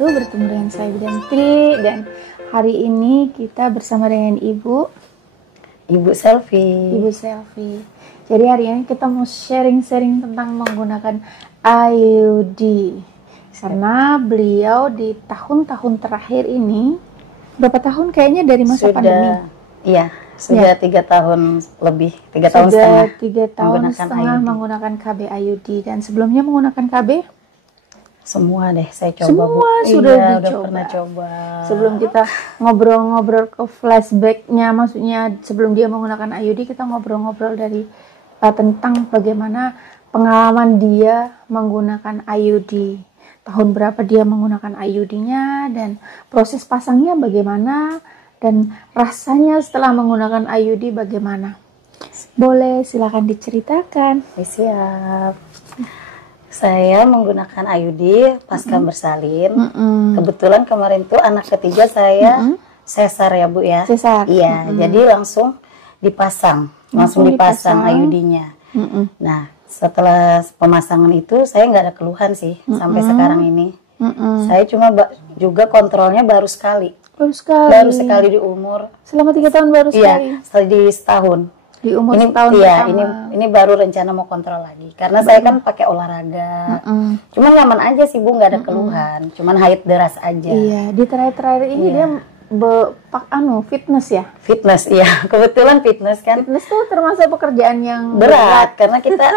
wabarakatuh. Bertemu dengan saya Widanti dan hari ini kita bersama dengan Ibu Selfie. Jadi hari ini kita mau sharing-sharing tentang menggunakan IUD karena beliau di tahun-tahun terakhir ini, berapa tahun kayaknya dari masa pandemi? Iya, sudah 3 tahun lebih, 3 tahun setengah. 3 tahun setengah menggunakan KB IUD. Dan sebelumnya menggunakan KB? Semua deh saya coba. Semua sudah dicoba. Udah pernah coba. Sebelum kita ngobrol-ngobrol ke flashbacknya, maksudnya sebelum dia menggunakan IUD, kita ngobrol-ngobrol dari tentang bagaimana pengalaman dia menggunakan IUD. Tahun berapa dia menggunakan IUD-nya dan proses pasangnya bagaimana dan rasanya setelah menggunakan IUD bagaimana. Boleh silakan diceritakan. Siap. Saya menggunakan IUD pasca bersalin. Kebetulan kemarin tuh anak ketiga saya sesar ya Bu ya. Sesar. Iya, jadi langsung dipasang IUD-nya. Nah, setelah pemasangan itu saya nggak ada keluhan sih sampai sekarang ini. Saya cuma juga kontrolnya baru sekali. Baru sekali di umur. Selama 3 tahun baru sekali? Iya, di setahun. Di umur ini, setahun iya, pertama. ini baru rencana mau kontrol lagi. Karena saya kan pakai olahraga. Cuman nyaman aja sih Bu, nggak ada keluhan. Cuman haid deras aja. Iya, di terakhir-terakhir ini dia fitness ya? Fitness, iya. Kebetulan fitness kan. Fitness tuh termasuk pekerjaan yang berat. Karena kita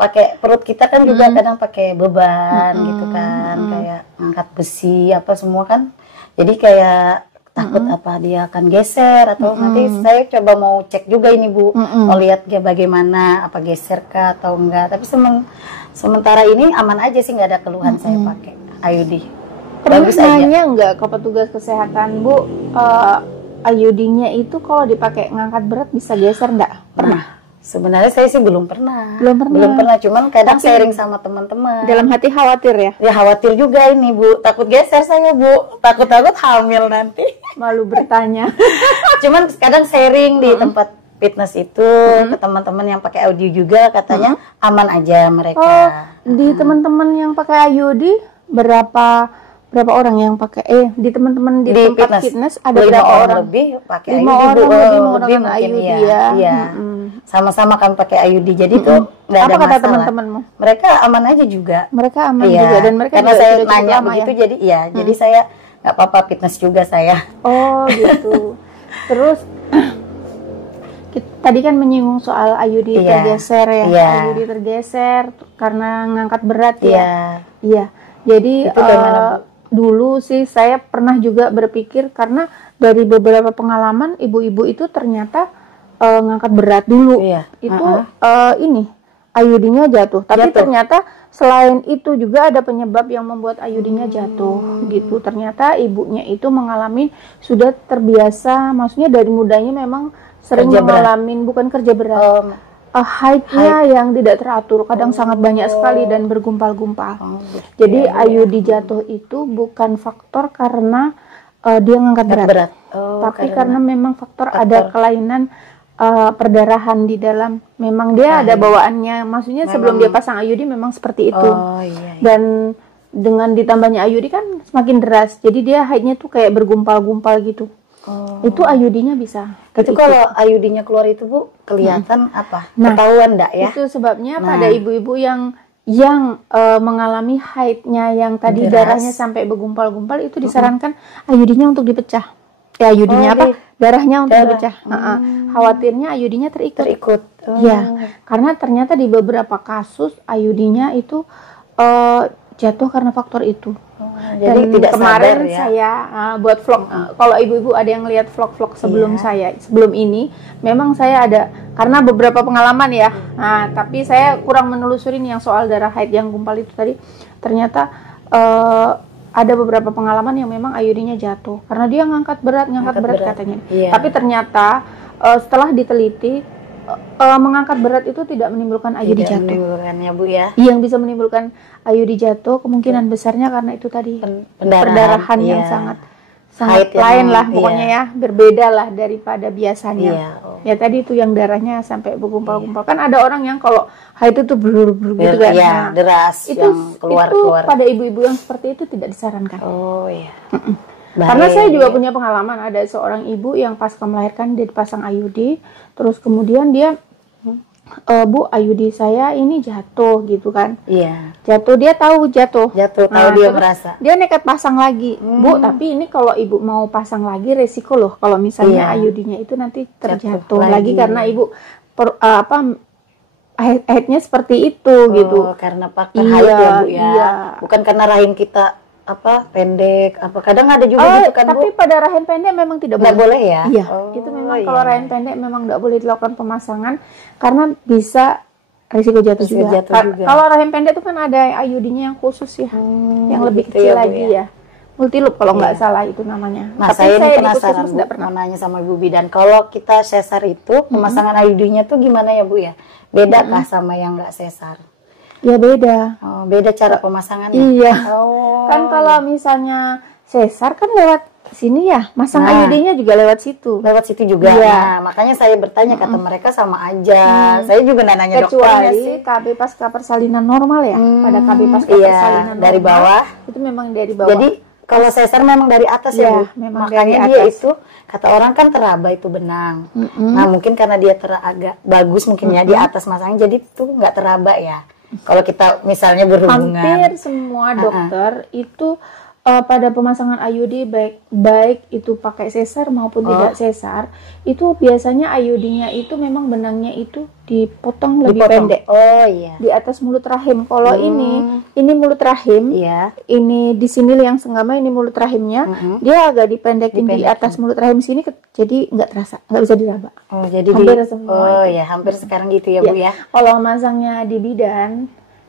pakai perut kita kan juga kadang pakai beban gitu kan. Kayak angkat besi apa semua kan. Jadi kayak takut apa dia akan geser atau nanti saya coba mau cek juga ini Bu, mau lihat dia bagaimana, apa geser kah atau enggak. Tapi sementara ini aman aja sih, nggak ada keluhan saya pakai IUD. Pernah nanya nggak ke petugas kesehatan Bu, IUD-nya itu kalau dipakai ngangkat berat bisa geser nggak? Pernah? Sebenarnya saya sih belum pernah. Belum pernah. Cuman kadang sharing sama teman-teman. Dalam hati khawatir ya? Ya khawatir juga ini Bu, takut geser saya Bu, takut hamil nanti. Malu bertanya. Cuman kadang sharing di tempat fitness itu ke teman-teman yang pakai audio juga katanya aman aja mereka. Oh, di teman-teman yang pakai IUD berapa orang yang pakai di teman-teman di tempat fitness ada berapa orang lebih pakai 5 orang lebih menggunakan IUD ya. Iya. Sama-sama kan pakai IUD. Jadi tuh enggak ada masalah. Apa kata teman-temanmu? Mereka aman aja juga. Mereka aman juga dan mereka karena saya nanya begitu ya? Jadi saya nggak apa-apa fitness juga saya. Oh gitu. Terus tadi kan menyinggung soal IUD tergeser ya. IUD tergeser karena ngangkat berat ya. Iya. Jadi dulu sih saya pernah juga berpikir karena dari beberapa pengalaman ibu-ibu itu ternyata ngangkat berat dulu itu ini IUD-nya jatuh. Tapi ternyata selain itu juga ada penyebab yang membuat IUD-nya jatuh gitu. Ternyata ibunya itu mengalami sudah terbiasa, maksudnya dari mudanya memang sering mengalami bukan kerja berat. Haidnya yang tidak teratur, kadang sangat banyak sekali dan bergumpal-gumpal. Jadi IUD jatuh itu bukan faktor karena dia ngangkat berat. Tapi karena memang faktor ada kelainan perdarahan di dalam. Memang dia ada bawaannya, maksudnya sebelum dia pasang IUD memang seperti itu. Dan dengan ditambahnya IUD kan semakin deras, jadi dia haidnya tuh kayak bergumpal-gumpal gitu. Itu IUD-nya bisa. Itu kalau IUD-nya keluar itu Bu, kelihatan apa? Ketahuan enggak ya? Itu sebabnya pada ibu-ibu yang mengalami haidnya yang tadi darahnya sampai bergumpal-gumpal itu disarankan IUD-nya untuk dipecah. IUD-nya darahnya untuk dipecah. Khawatirnya IUD-nya terikut. Ya, karena ternyata di beberapa kasus IUD-nya itu jatuh karena faktor itu. Jadi dan tidak kemarin sadar, ya? saya buat vlog, kalau ibu-ibu ada yang lihat vlog-vlog sebelum sebelum ini, memang saya ada karena beberapa pengalaman ya. Tapi saya kurang menelusuri nih yang soal darah haid yang gumpal itu tadi. Ternyata ada beberapa pengalaman yang memang IUD-nya jatuh karena dia ngangkat berat katanya. Tapi ternyata setelah diteliti mengangkat berat itu tidak menimbulkan IUD jatuh. Menimbulkannya Bu ya. Yang bisa menimbulkan IUD jatuh kemungkinan besarnya karena itu tadi perdarahan yang sangat lain lah pokoknya ya, berbeda lah daripada biasanya. Ya tadi itu yang darahnya sampai bergumpal-gumpal. Kan ada orang yang kalau haid itu berlur-berlur gitu kan. Nah, deras itu, yang keluar-keluar. Itu pada ibu-ibu yang seperti itu tidak disarankan. Oh iya. Karena saya juga punya pengalaman, ada seorang ibu yang pasca melahirkan dia dipasang IUD, terus kemudian dia Bu, IUD saya ini jatuh gitu kan. Iya. Jatuh, dia tahu jatuh. Tahu dia merasa. Dia nekat pasang lagi. Bu, tapi ini kalau ibu mau pasang lagi resiko loh kalau misalnya IUD-nya itu nanti terjatuh lagi karena ibu haidnya seperti itu gitu. Karena faktor haid ya Bu ya. Iya. Bukan karena rahim kita pendek, kadang ada juga gitu kan tapi Bu. pada rahim pendek memang tidak boleh. Boleh ya? Iya, itu memang kalau rahim pendek memang tidak boleh dilakukan pemasangan karena bisa risiko jatuh juga. Kalau rahim pendek itu kan ada IUD-nya yang khusus ya, yang lebih kecil lagi ya. Multiloop kalau nggak salah itu namanya. Nah, tapi saya penasaran Bu, mau nanya sama Ibu Bidan, kalau kita sesar itu pemasangan IUD-nya tuh gimana ya Bu ya? Beda kah sama yang nggak sesar? Ya beda. Beda cara pemasangannya. Iya. Kan kalau misalnya sesar kan lewat sini ya, masang IUD-nya juga lewat situ. Lewat situ juga. Nah, makanya saya bertanya kata mereka sama aja. Saya juga nanya dokternya sih. KB pasca persalinan normal ya. Pada KB pasca persalinan dari normal, bawah. Itu memang dari bawah. Jadi kalau sesar memang dari atas ya Bu. Makanya dia itu kata orang kan teraba itu benang. Nah mungkin karena dia agak bagus mungkin ya di atas masangnya, jadi tuh nggak teraba ya. Kalau kita misalnya berhubungan, hampir semua dokter itu pada pemasangan IUD baik itu pakai sesar maupun tidak sesar, itu biasanya IUD-nya itu memang benangnya itu dipotong lebih pendek. Oh iya. Di atas mulut rahim. Kalau ini mulut rahim. Iya. Ini di sini yang senggama, ini mulut rahimnya. Dia agak dipendekin di atas mulut rahim sini, jadi nggak terasa, nggak bisa diraba. Oh jadi hampir semua. Ya hampir sekarang gitu ya Bu ya. Kalau masangnya di bidan,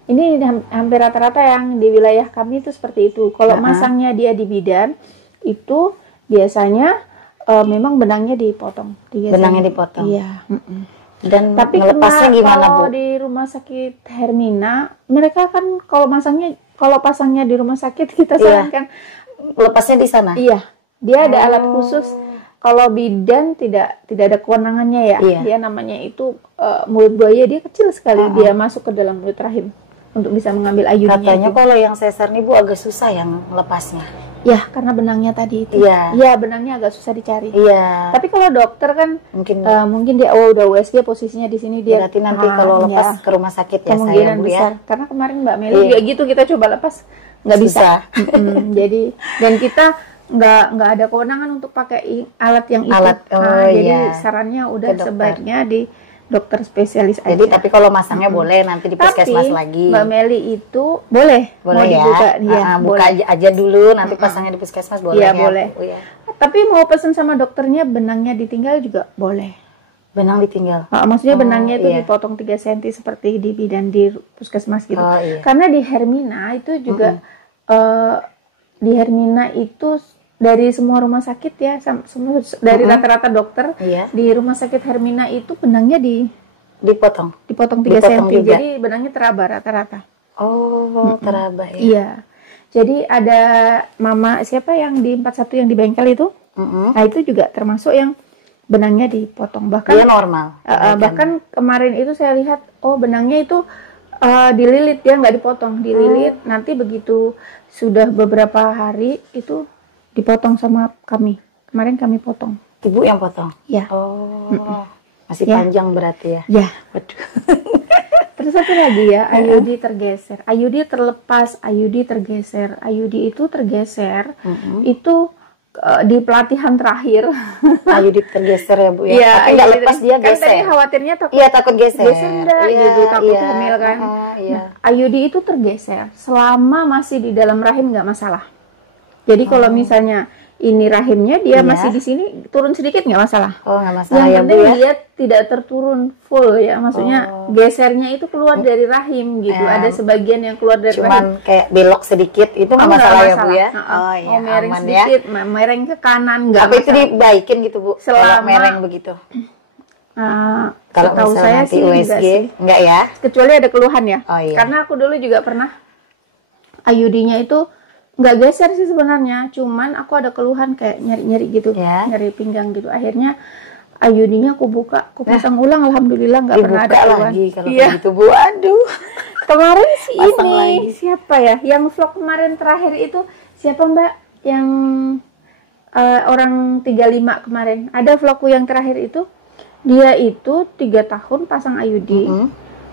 ini hampir rata-rata yang di wilayah kami itu seperti itu. Kalau masangnya dia di bidan, itu biasanya memang benangnya dipotong. Benangnya dipotong. Iya. Dan tapi melepasnya gimana kalau Bu? di rumah sakit Hermina, mereka kan kalau pasangnya di rumah sakit kita sarankan lepasnya di sana. Iya, dia ada alat khusus. Kalau bidan tidak ada kewenangannya ya. Dia namanya itu mulut buaya, dia kecil sekali, dia masuk ke dalam mulut rahim untuk bisa mengambil IUD-nya. Katanya kalau yang sesar nih Bu agak susah yang lepasnya. Ya, karena benangnya tadi itu. Iya, benangnya agak susah dicari. Iya. Tapi kalau dokter kan mungkin dia udah USG posisinya di sini, dia berarti nanti kalau lepas ke rumah sakit ya kemungkinan saya Bu besar. ya. Karena kemarin Mbak Meli juga gitu, kita coba lepas nggak bisa. Jadi dan kita nggak ada kewenangan untuk pakai alat yang itu. Jadi sarannya udah sebaiknya di dokter spesialis aja. Jadi tapi kalau masangnya boleh nanti di puskesmas lagi. Mbak Meli itu boleh mau dibuka ya. Buka aja dulu, nanti pasangnya di puskesmas boleh. Iya boleh. Tapi mau pesen sama dokternya benangnya ditinggal juga boleh. Benang ditinggal. Maksudnya benangnya itu dipotong 3 cm seperti di bidan di puskesmas gitu. Karena di Hermina itu juga di Hermina itu dari semua rumah sakit ya, semua dari rata-rata dokter di rumah sakit Hermina itu benangnya dipotong 3 cm. Jadi benangnya teraba rata-rata. Teraba ya. Iya. Jadi ada mama siapa yang di 41 yang di bengkel itu? Nah itu juga termasuk yang benangnya dipotong. Bahkan dia normal. Bahkan kemarin itu saya lihat benangnya itu dililit, ya nggak dipotong, dililit. Nanti begitu sudah beberapa hari itu dipotong sama kami. Kemarin kami potong. Ibu yang potong? Ya. Masih panjang berarti ya? Ya. Waduh. Terus satu lagi ya, IUD tergeser. IUD terlepas, IUD tergeser. IUD itu tergeser, itu di pelatihan terakhir. IUD tergeser ya Bu ya? Iya, tapi nggak lepas dia geser. Kan tadi khawatirnya takut. Iya, takut geser. Geser enggak, gitu, takut hamil kan. Nah, IUD itu tergeser. Selama masih di dalam rahim nggak masalah. Jadi kalau misalnya ini rahimnya dia masih di sini, turun sedikit nggak masalah. Nggak masalah. Yang ya, penting Bu, ya? dia tidak terturun full ya, maksudnya gesernya itu keluar dari rahim gitu. Ada sebagian yang keluar dari rahim. Cuman kayak belok sedikit itu nggak masalah ya Bu ya? Mau mereng sedikit, mereng ke kanan nggak masalah. Tapi itu dibaikin gitu Bu? Selama mereng begitu. Kalau tahu saya sih enggak ya? Kecuali ada keluhan ya. Iya. Karena aku dulu juga pernah IUD-nya itu nggak geser sih sebenarnya, cuman aku ada keluhan kayak nyeri-nyeri gitu, nyeri pinggang gitu. Akhirnya IUD-nya aku buka, aku pasang ulang, alhamdulillah nggak pernah ada keluhan. Lagi kalau gitu Bu, aduh. Kemarin sih ini siapa ya? Yang vlog kemarin terakhir itu siapa Mbak? Yang orang 35 kemarin. Ada vlogku yang terakhir itu, dia itu 3 tahun pasang IUD.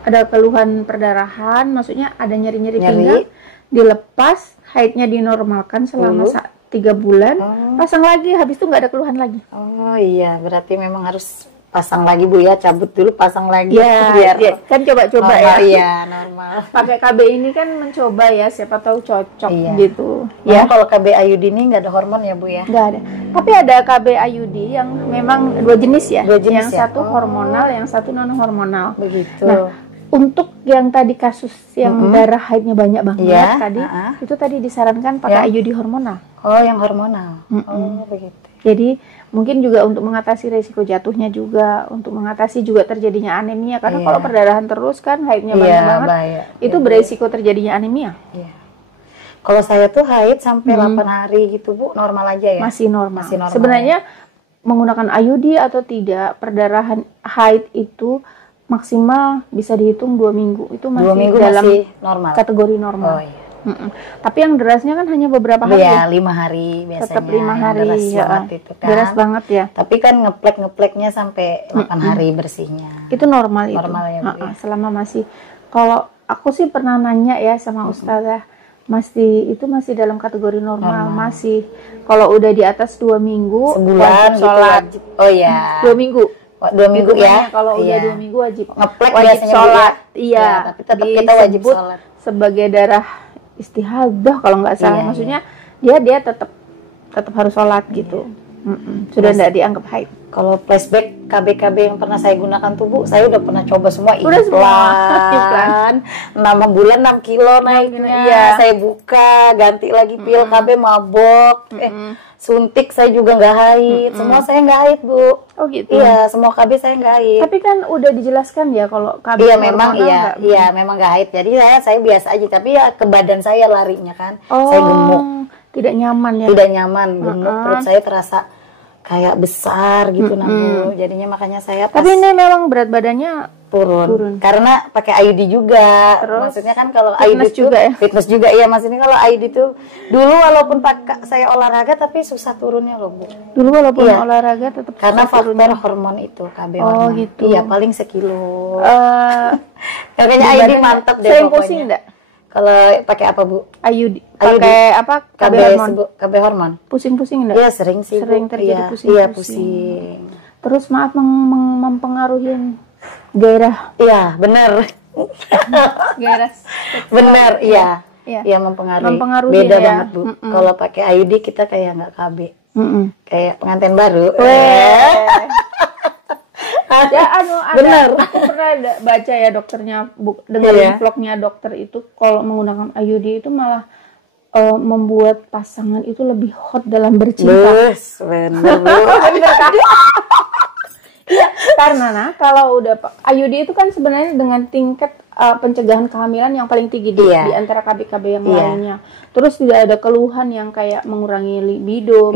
Ada keluhan perdarahan, maksudnya ada nyeri-nyeri pinggang, dilepas, haidnya dinormalkan selama 3 bulan, pasang lagi, habis itu nggak ada keluhan lagi. Oh iya, berarti memang harus pasang lagi Bu ya, cabut dulu pasang lagi biar kan coba-coba ya. Iya, normal. Pakai KB ini kan mencoba ya, siapa tahu cocok gitu. Ya, kalau KB IUD ini nggak ada hormon ya Bu ya? Nggak ada. Tapi ada KB IUD yang memang 2 jenis ya. Yang satu hormonal, yang satu non hormonal. Begitu. Nah, untuk yang tadi kasus yang darah haidnya banyak banget tadi, itu tadi disarankan pakai IUD hormonal. Oh, yang hormonal. Oh, begitu. Jadi mungkin juga untuk mengatasi resiko jatuhnya juga, untuk mengatasi juga terjadinya anemia, karena kalau perdarahan terus kan haidnya banyak banget, itu beresiko terjadinya anemia. Kalau saya tuh haid sampai 8 hari gitu Bu, normal aja ya? Masih normal. Sebenarnya menggunakan IUD atau tidak, perdarahan haid itu maksimal bisa dihitung 2 minggu. Itu masih 2 minggu dalam masih normal. Kategori normal. Oh iya. Tapi yang derasnya kan hanya beberapa hari. Iya, 5 hari biasanya. Tetap 5 hari. Deras banget itu kan. Deras banget ya. Tapi kan ngeplek-ngepleknya sampai 8 hari bersihnya. Itu normal itu. Normal ya, Bu, ya? Selama masih, kalau aku sih pernah nanya ya sama ustazah, itu masih dalam kategori normal. Masih. Kalau udah di atas 2 minggu, sebulan sholat. Gitu, oh ya. 2 minggu. 2 minggu ya. Kalau udah 2 minggu wajib. Ngeplek wajib sholat. Iya. Tapi tetap kita wajib sholat. Sebagai darah istihadah kalau nggak salah, maksudnya dia tetap harus sholat gitu. Sudah tidak dianggap haid. Kalau flashback KB yang pernah saya gunakan tuh Bu, saya udah pernah coba semua. Udah iklan 6 bulan 6 kilo naiknya. Saya buka, ganti lagi pil KB, mabok. Suntik saya juga nggak haid. Semua saya nggak haid Bu. Oh gitu. Iya, semua KB saya nggak haid. Tapi kan udah dijelaskan ya kalau KB. Iya memang memang nggak haid. Jadi saya biasa aja. Tapi ya ke badan saya larinya kan. Saya gemuk. Tidak nyaman ya. Tidak nyaman, gemuk, perut saya terasa kayak besar gitu Bu. Jadinya makanya saya Tapi ini memang berat badannya turun. Karena pakai IUD juga. Terus, maksudnya kan kalau IUD juga ya. Fitness juga ya. Maksudnya kalau IUD tuh dulu walaupun saya olahraga tapi susah turunnya loh Bu. Dulu walaupun olahraga tetap karena faktor hormon itu KB hormon. Gitu. Iya, paling sekilo. Kayaknya IUD mantap deh pokoknya. Pusing enggak? Kalau pakai apa Bu? IUD. Pakai apa? KB hormon. KB hormon. Pusing-pusing enggak? Iya, sering sih. Sering terjadi pusing. Iya, pusing. Terus maaf mempengaruhi gairah. Iya, benar. Gairah. Benar, iya. Iya, mempengaruhi. Beda banget Bu. Kalau pakai IUD kita kayak nggak KB. Kayak pengantin baru. Ya benar. Aku pernah baca ya dokternya, dengerin vlognya dokter itu, kalau menggunakan IUD itu malah membuat pasangan itu lebih hot dalam bercinta. Benar. Iya, karena kalau udah IUD itu kan sebenarnya dengan tingkat pencegahan kehamilan yang paling tinggi di antara KB-KB yang lainnya. Terus tidak ada keluhan yang kayak mengurangi libido,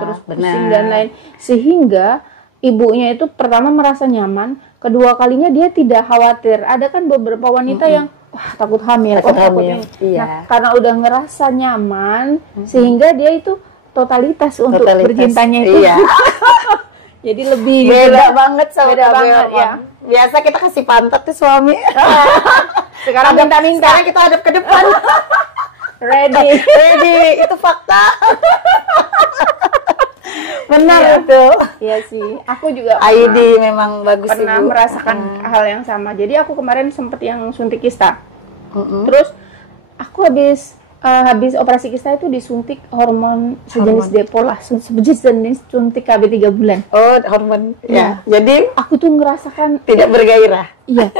terus pusing dan lain, sehingga ibunya itu pertama merasa nyaman, kedua kalinya dia tidak khawatir. Ada kan beberapa wanita yang takut hamil, takut ini. Nah, karena udah ngerasa nyaman, sehingga dia itu totalitas untuk bercintanya itu. Jadi lebih beda banget sama beda banget ya. Biasa kita kasih pantat tuh suami. Sekarang minta-minta. Sekarang kita hadap ke depan. Ready. Itu fakta. Benar itu. Iya sih. Aku juga IUD memang bagus sih. Pernah merasakan hal yang sama. Jadi aku kemarin sempet yang suntik kista. Terus aku habis operasi kista itu disuntik hormon sejenis Depo-lah, sejenis suntik KB 3 bulan. Oh, hormon. Ya. Jadi aku tuh ngerasakan tidak bergairah. Iya.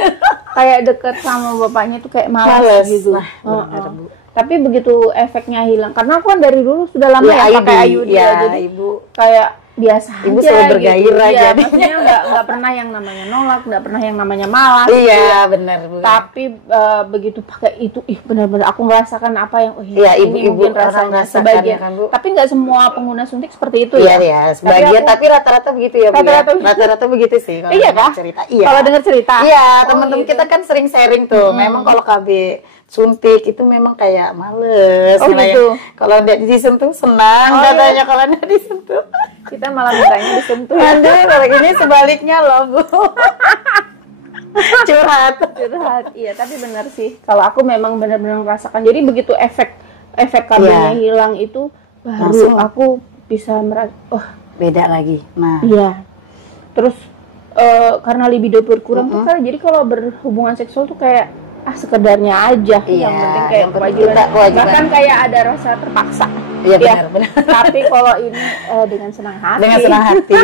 Kayak deket sama bapaknya tuh kayak malas gitu. Benar, Bu. Tapi begitu efeknya hilang, karena aku kan dari dulu sudah lama ya pakai IUD ya, jadi Ibu kayak biasa Ibu aja selalu bergairah gitu. Ya, jadi. maksudnya nggak pernah yang namanya nolak, nggak pernah yang namanya malas. Iya, gitu ya. benar Bu. Tapi begitu pakai itu, benar-benar aku merasakan apa yang iya, ini ibu mungkin rasanya sebagian. kan, Bu. Tapi nggak semua pengguna suntik seperti itu Iya, ya. ya, sebagian tapi rata-rata begitu ya Bu. Rata-rata begitu sih kalau iya dengar kah? cerita. Iya. Kalau dengar cerita. Iya, teman-teman gitu. kita kan sering sharing tuh. Memang kalau KB suntik itu memang kayak males. Gitu. Kalau nggak disentuh senang katanya, kalau nggak disentuh. Kita malah mintanya disentuh. Aduh, kalau ini sebaliknya loh Bu. Curhat. Iya, tapi benar sih. Kalau aku memang benar-benar merasakan. Jadi begitu efek kabelnya hilang itu baru langsung aku bisa beda lagi. Nah. Iya. Terus karena libido berkurang tuh kan, jadi kalau berhubungan seksual tuh kayak sekedarnya aja. Iya, yang penting kayak kewajiban. Bahkan kayak ada rasa terpaksa. Iya, benar. Tapi kalau ini dengan senang hati. Dengan senang hati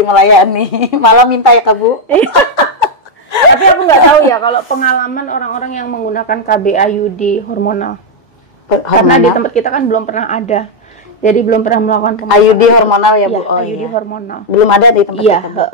melayani, malah minta ya Kak Bu. Tapi aku nggak tahu ya kalau pengalaman orang-orang yang menggunakan KB IUD hormonal. Karena di tempat kita kan belum pernah ada. Jadi belum pernah melakukan pemasangan IUD hormonal ya Bu. IUD hormonal. Belum ada di tempat kita.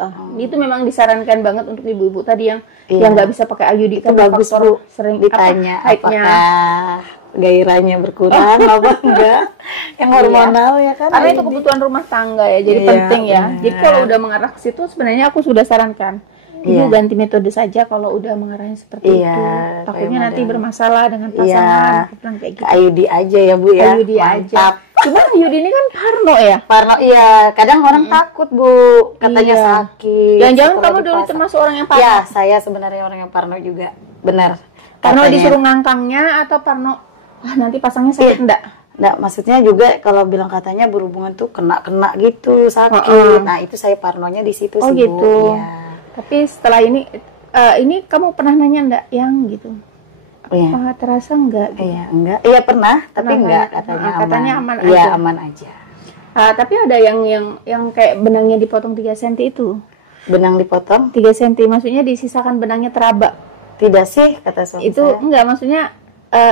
Itu memang disarankan banget untuk ibu-ibu tadi yang nggak bisa pakai IUD. Itu bagus Bu. Sering ditanya apakah gairahnya berkurang apa enggak yang hormonal ya kan. Karena itu kebutuhan rumah tangga ya, jadi penting ya. Jadi kalau udah mengarah ke situ sebenarnya aku sudah sarankan ibu ganti metode saja kalau udah mengarahnya seperti itu. Takutnya nanti bermasalah dengan pasangan, kayak gitu. IUD aja ya Bu ya. IUD aja. Cuma IUD ini kan parno ya. Parno iya. Kadang orang takut Bu, katanya sakit. Jangan-jangan kamu dulu termasuk orang yang parno? Ya, saya sebenarnya orang yang parno juga. Benar. Parno disuruh ngangkangnya atau parno nanti pasangnya sakit enggak? Enggak, maksudnya juga kalau bilang katanya berhubungan tuh kena gitu, sakit. Nah, itu saya parnonya di situ sih gitu. Bu. Ya. Tapi setelah ini kamu pernah nanya enggak yang gitu? Apa terasa enggak? Gitu? Iya, enggak. Iya pernah, tapi enggak katanya aman aja. Iya, aman aja. Tapi ada yang kayak benangnya dipotong 3 cm itu. Benang dipotong 3 cm, maksudnya disisakan benangnya teraba. Tidak sih, kata suami itu saya. Enggak, maksudnya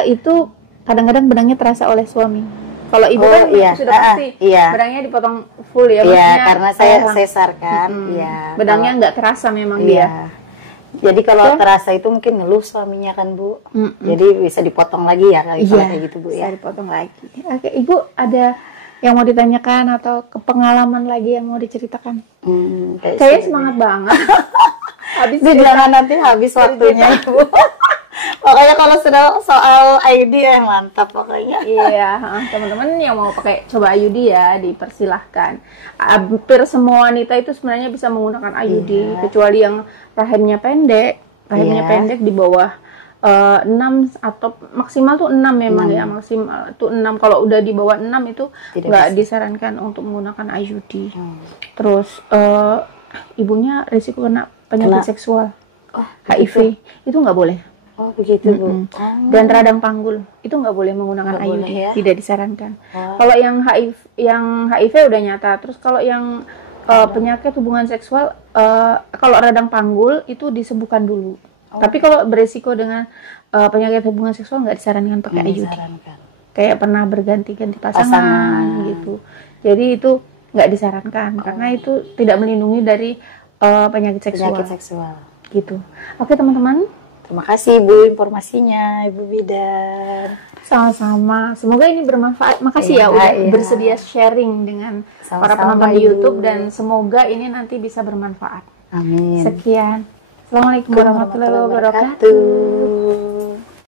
itu kadang-kadang benangnya terasa oleh suami. Kalau ibu kan sudah pasti benangnya dipotong full ya, maksudnya karena saya sesar kan. Benangnya enggak terasa memang dia. Jadi kalau terasa itu mungkin ngeluh suaminya kan Bu. Jadi bisa dipotong lagi ya kali kalau kayak gitu Bu ya. Bisa dipotong lagi. Oke, Ibu ada yang mau ditanyakan atau pengalaman lagi yang mau diceritakan? Kayaknya semangat banget. Habis jangan nanti habis waktunya Ibu. Pokoknya kalau sudah soal IUD mantap pokoknya. Iya, teman-teman yang mau pakai coba IUD ya dipersilahkan. Hampir semua wanita itu sebenarnya bisa menggunakan IUD, kecuali yang rahimnya pendek di bawah 6 atau maksimal tuh 6 memang ya, maksimal tuh 6. Kalau udah di bawah 6 itu nggak disarankan untuk menggunakan IUD. Terus ibunya risiko kena penyakit seksual, HIV itu nggak boleh. Oh begitu Bu. Dan radang panggul itu nggak boleh menggunakan IUD, tidak disarankan. Kalau yang HIV udah nyata. Terus kalau yang penyakit hubungan seksual, kalau radang panggul itu disembuhkan dulu. Tapi kalau beresiko dengan penyakit hubungan seksual nggak disarankan pakai IUD. Kayak pernah berganti-ganti pasangan gitu. Jadi itu nggak disarankan karena itu tidak melindungi dari penyakit seksual. Gitu. Oke teman-teman. Terima kasih Bu informasinya Ibu Bidan. Sama-sama. Semoga ini bermanfaat. Makasih udah bersedia sharing dengan para penonton di YouTube dan semoga ini nanti bisa bermanfaat. Amin. Sekian. Assalamualaikum warahmatullahi wabarakatuh.